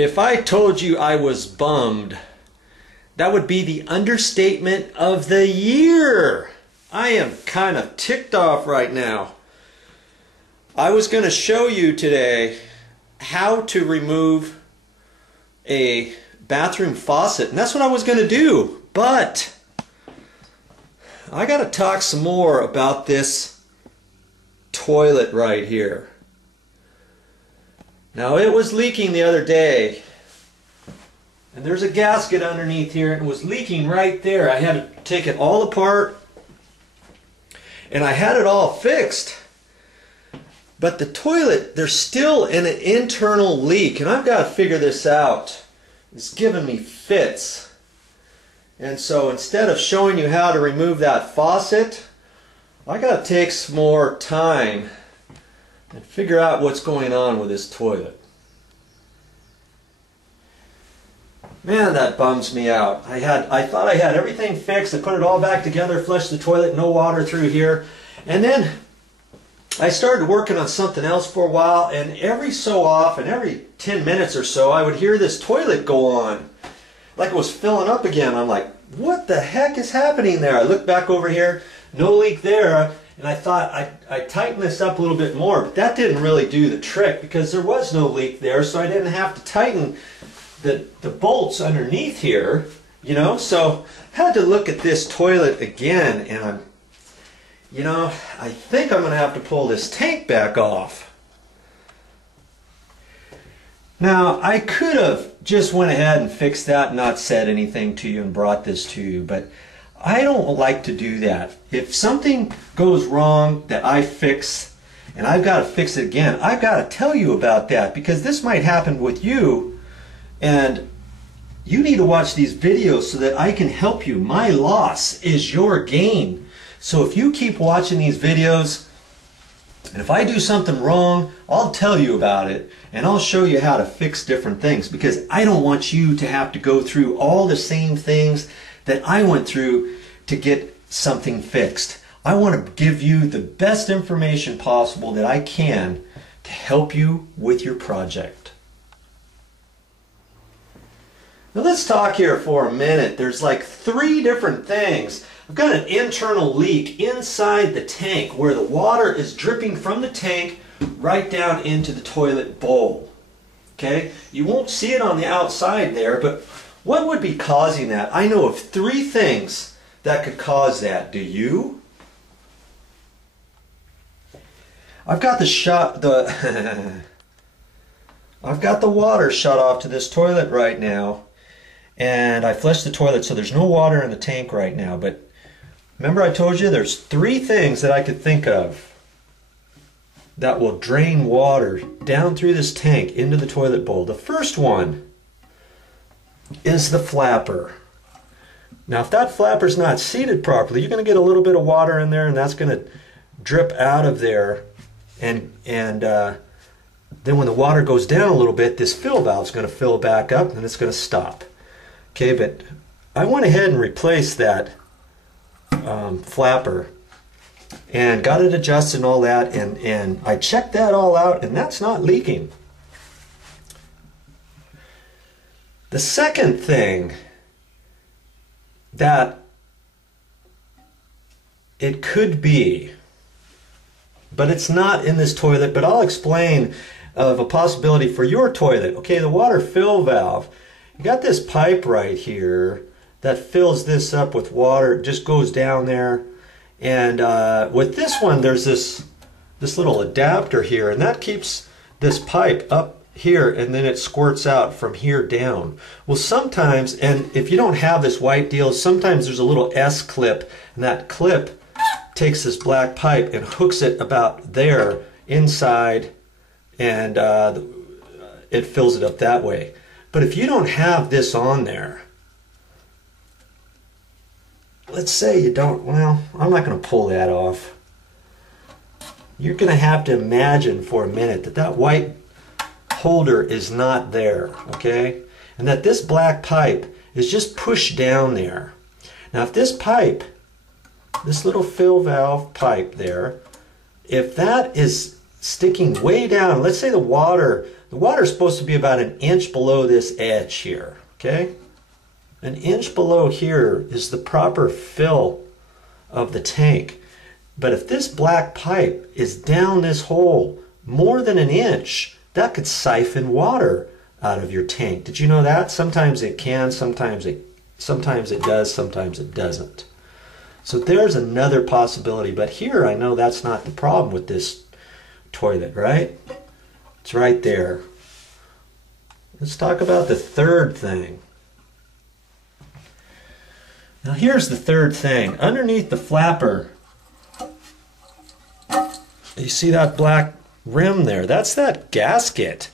If I told you I was bummed, that would be the understatement of the year. I am kind of ticked off right now. I was going to show you today how to remove a bathroom faucet, and that's what I was going to do, but I got to talk some more about this toilet right here. Now, it was leaking the other day, and there's a gasket underneath here, and it was leaking right there. I had to take it all apart, and I had it all fixed. But the toilet, there's still an internal leak, and I've got to figure this out. It's giving me fits. And so instead of showing you how to remove that faucet, I got to take some more time and figure out what's going on with this toilet. Man, that bums me out. I thought I had everything fixed. I put it all back together, flushed the toilet, no water through here. And then I started working on something else for a while, and every so often, every 10 minutes or so, I would hear this toilet go on. Like it was filling up again. I'm like, what the heck is happening there? I looked back over here, no leak there. And I thought I'd tighten this up a little bit more, but that didn't really do the trick because there was no leak there, so I didn't have to tighten the bolts underneath here, you know. So I had to look at this toilet again, and I think I'm going to have to pull this tank back off. Now, I could have just went ahead and fixed that and not said anything to you and brought this to you, but I don't like to do that. If something goes wrong that I fix and I've got to fix it again, I've got to tell you about that because this might happen with you and you need to watch these videos so that I can help you. My loss is your gain. So if you keep watching these videos and if I do something wrong, I'll tell you about it and I'll show you how to fix different things because I don't want you to have to go through all the same things that I went through to get something fixed. I want to give you the best information possible that I can to help you with your project. Now let's talk here for a minute. There's like 3 different things. I've got an internal leak inside the tank where the water is dripping from the tank right down into the toilet bowl. Okay? You won't see it on the outside there, but what would be causing that? I know of 3 things that could cause that. Do you? I've got I've got the water shut off to this toilet right now, and I flushed the toilet so there's no water in the tank right now. But remember I told you there's 3 things that I could think of that will drain water down through this tank into the toilet bowl. The first one is the flapper. Now if that flapper's not seated properly, you're going to get a little bit of water in there and that's going to drip out of there, and then when the water goes down a little bit, this fill valve's going to fill back up and it's going to stop. Okay, but I went ahead and replaced that flapper and got it adjusted and all that, and I checked that all out and that's not leaking. The second thing that it could be, but it's not in this toilet, but I'll explain of a possibility for your toilet. Okay, the water fill valve. You got this pipe right here that fills this up with water. It just goes down there. And with this one, there's this little adapter here, and that keeps this pipe up here, and then it squirts out from here down. Well, sometimes, and if you don't have this white deal, sometimes there's a little S clip, and that clip takes this black pipe and hooks it about there inside, and it fills it up that way. But if you don't have this on there, let's say you don't, well, I'm not going to pull that off. You're going to have to imagine for a minute that that white holder is not there, okay? And that this black pipe is just pushed down there. Now if this pipe, this little fill valve pipe there, if that is sticking way down. Let's say the water is supposed to be about an inch below this edge here, okay? An inch below here is the proper fill of the tank. But if this black pipe is down this hole more than an inch, that could siphon water out of your tank. Did you know that? Sometimes it can, sometimes it does, sometimes it doesn't. So there's another possibility. But here I know that's not the problem with this toilet, right? It's right there. Let's talk about the third thing. Now here's the third thing. Underneath the flapper, you see that black rim there? That's that gasket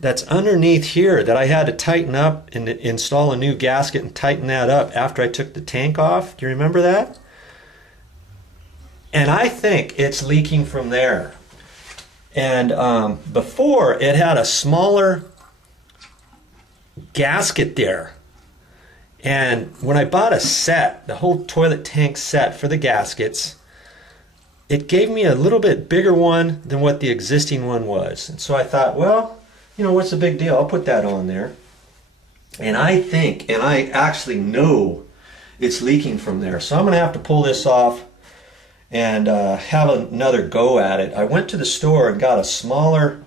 that's underneath here that I had to tighten up and install a new gasket and tighten that up after I took the tank off. Do you remember that? And I think it's leaking from there. And before, it had a smaller gasket there. And when I bought a set, the whole toilet tank set for the gaskets, it gave me a little bit bigger one than what the existing one was. And so I thought, well, you know, what's the big deal? I'll put that on there. And I think, and I actually know it's leaking from there. So I'm going to have to pull this off and have another go at it. I went to the store and got a smaller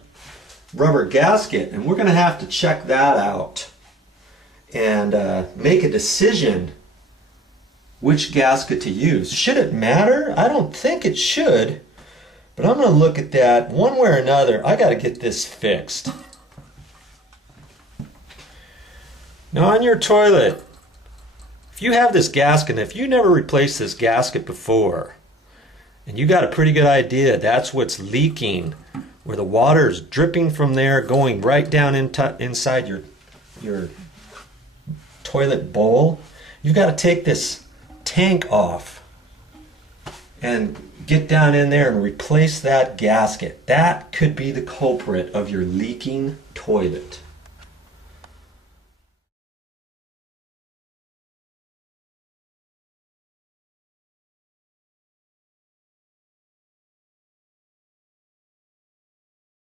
rubber gasket, and we're going to have to check that out and make a decision which gasket to use. Should it matter? I don't think it should, but I'm going to look at that one way or another. I got to get this fixed. Now on your toilet, if you have this gasket, if you never replaced this gasket before, and you got a pretty good idea that's what's leaking, where the water is dripping from there, going right down inside your toilet bowl, you've got to take this tank off and get down in there and replace that gasket. That could be the culprit of your leaking toilet.